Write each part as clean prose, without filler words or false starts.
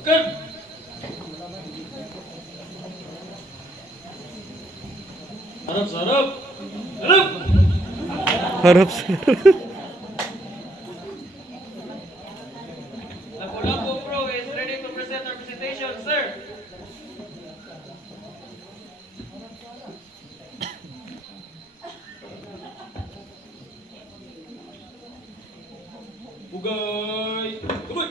Ken. Harap, harap. Harap. Harap. Lapu-Lapu Pro is ready to present our presentation, sir. Bugay. Tuloy.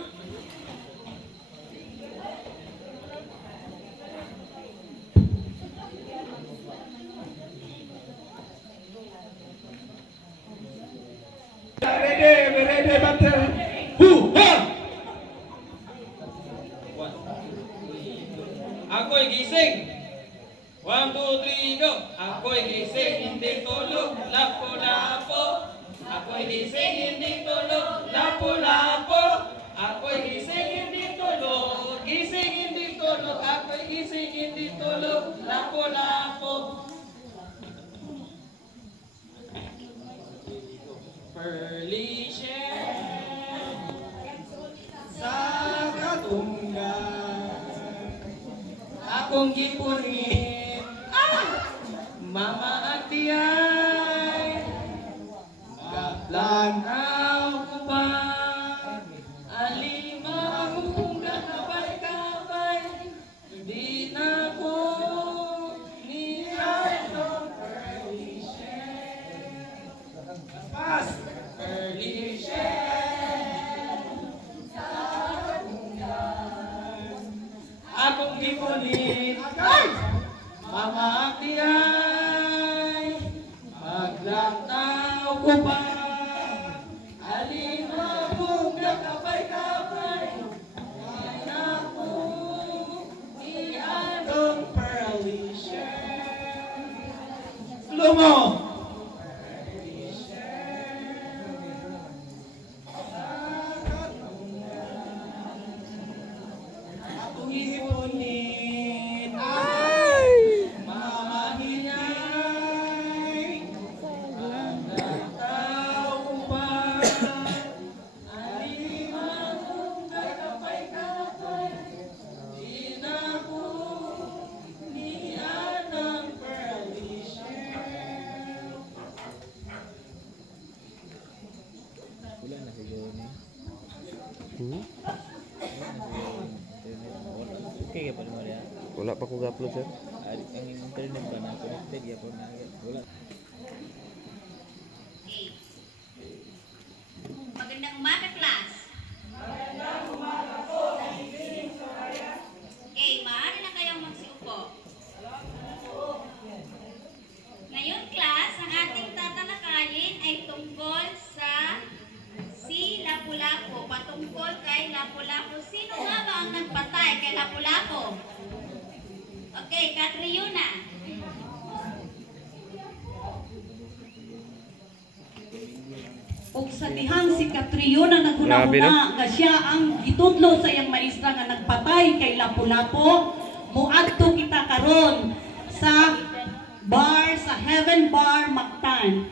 Ready, battle. Buha! Ako'y gising. 1, 2, 3, go. Ako'y gising, hindi tulog. Lapu-Lapu. Ako'y gising, hindi tulog. Lapu-Lapu. Ako'y gising, hindi tulog. Gising, hindi tulog. Ako'y gising, hindi tulog. Lapu-Lapu. Pearly shell sa katunggan akong gipunit mama at tiyay langaw ko pa alimang kung kakabay-kabay di na ko niyan ng pearly shell pas pearly shell sa katunggan akong gipunit mama at tiyay maglakaw ko pa alima kong kakabay-kabay di na ko niyan ng pearly shell Lumo! Ipunit mama hiyay magdataw pa alimang kung kakapay-kapay di na ko niyan ng pearly shell. Wala na siguro ni. Okay ka pa naman yan? Wala pa kong upload sir. Ang internet ba na connected ya po na wala. Magandang umaga, class. Magandang umaga po. Okay, maaari na kayong magsiupo. Ngayon, class, ang ating tatalakayin ay tungkol sa si Lapu-Lapu. Patungkol kay Lapu-Lapu. Sino nga ba ang nagpatay kay Lapu-Lapu? Okay, Catriona. Ug sa dihang si Catriona naguna-una nga siya ang gitudlo sa iyang maestra nga nagpatay kay Lapu-Lapu, muadto kita karon sa bar sa Heaven Bar Mactan.